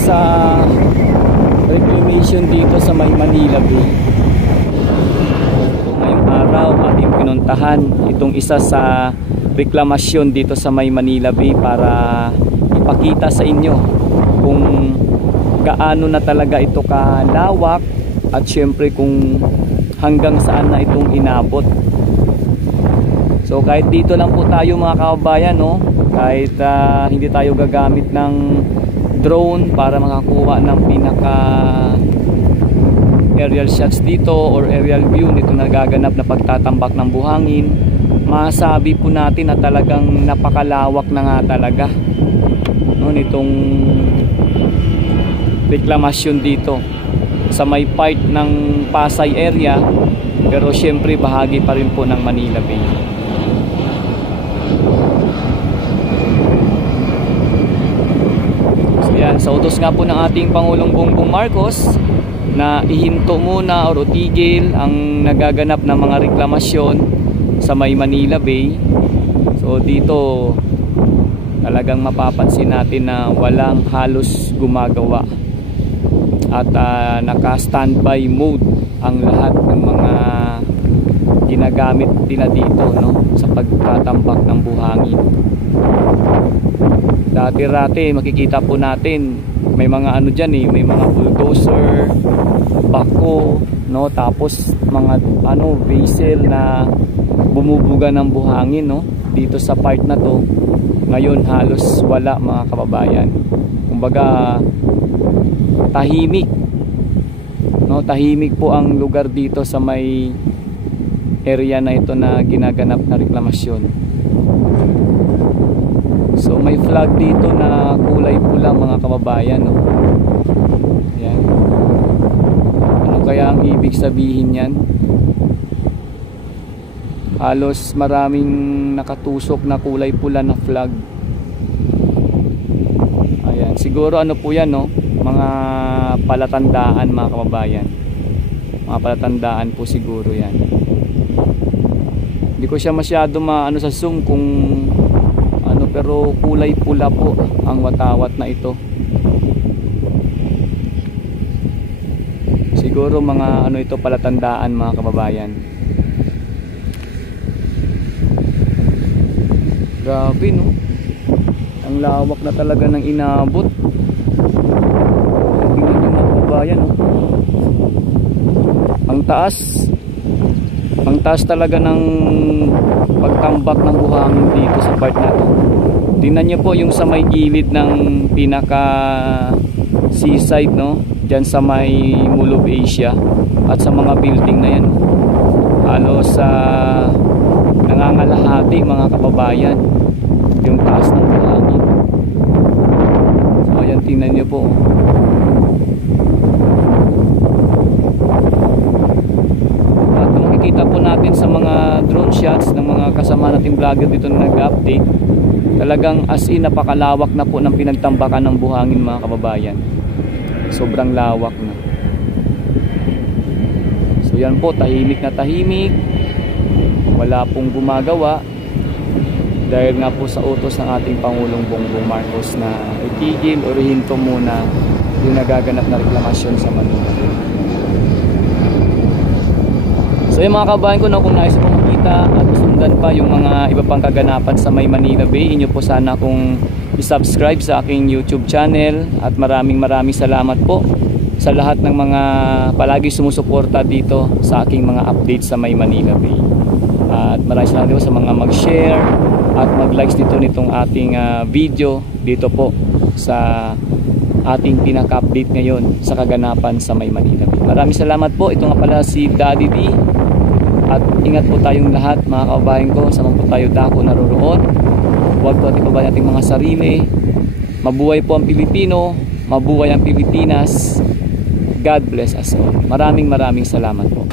sa reclamation dito sa may Manila Bay. Ngayong araw ating pinuntahan itong isa sa reklamasyon dito sa may Manila Bay para ipakita sa inyo kung gaano na talaga ito kalawak at syempre kung hanggang saan na itong inabot. So kahit dito lang po tayo mga kababayan, no? Kahit hindi tayo gagamit ng drone para makakuha ng pinaka aerial shots dito or aerial view nito nagaganap na pagtatambak ng buhangin, masabi po natin na talagang napakalawak na nga talaga, no, nitong reklamasyon dito sa may part ng Pasay area, pero syempre bahagi pa rin po ng Manila Bay. So yan, sa utos nga po ng ating Pangulong Bongbong Marcos na ihinto muna o tigil ang nagaganap na mga reklamasyon sa may Manila Bay. So dito talagang mapapansin natin na walang halos gumagawa at naka-standby mode ang lahat ng mga ginagamit nila dito, no, sa pagtatambak ng buhangin. Dati-rati makikita po natin may mga ano dyan may mga bulldozer, bako, no, tapos mga vessel na bumubuga ng buhangin, no, dito sa part na to. Ngayon halos wala mga kababayan. Kumbaga tahimik, no, tahimik po ang lugar dito sa may area na ito na ginaganap na reklamasyon. So may flag dito na kulay pula mga kababayan, no. Yan. Ano kaya ang ibig sabihin yan? Halos maraming nakatusok na kulay pula na flag. Ayan, siguro ano po yan, no, mga palatandaan mga kababayan. Mga palatandaan po siguro yan. Hindi ko siya masyado maano sa zoom kung ano, pero kulay pula po ang watawat na ito. Siguro mga ano ito, palatandaan mga kababayan. Grabe, no, ang lawak na talaga ng inabot. Tingnan nyo mga kababayan, no? Ang taas talaga ng pagtambak ng buhangin dito sa part na to. Tingnan nyo po yung sa may gilid ng pinaka seaside, no, dyan sa may Mall of Asia at sa mga building na yan, halos nangangalahati mga kababayan yung taas ng buhangin. So ayan, tingnan nyo po. At makikita po natin sa mga drone shots ng mga kasama nating vlogger dito na nag-update, talagang as in napakalawak na po ng pinagtambakan ng buhangin mga kababayan. Sobrang lawak na. So yan po, tahimik na tahimik, wala pong gumagawa dahil nga po sa utos ng ating Pangulong Bongbong Marcos na itigil o ihinto muna yung nagaganap na reklamasyon sa Manila. So yung mga kabayan ko, no, kung nais po makita at sundan pa yung mga iba pang kaganapan sa may Manila Bay, inyo po sana kung i-subscribe sa aking YouTube channel at maraming salamat po sa lahat ng mga palagi sumusuporta dito sa aking mga updates sa may Manila Bay. At maraming salamat po sa mga mag-share at mag-likes dito nitong ating video dito po sa ating pinaka-update ngayon sa kaganapan sa may Manila Bay. Maraming salamat po. Ito nga pala si Daddy D. At ingat po tayong lahat mga kababayan ko, saan po tayo dako naroroon. Huwag po ating pabayaan ating mga sarili. Mabuhay po ang Pilipino, mabuhay ang Pilipinas. God bless us all. Maraming salamat po.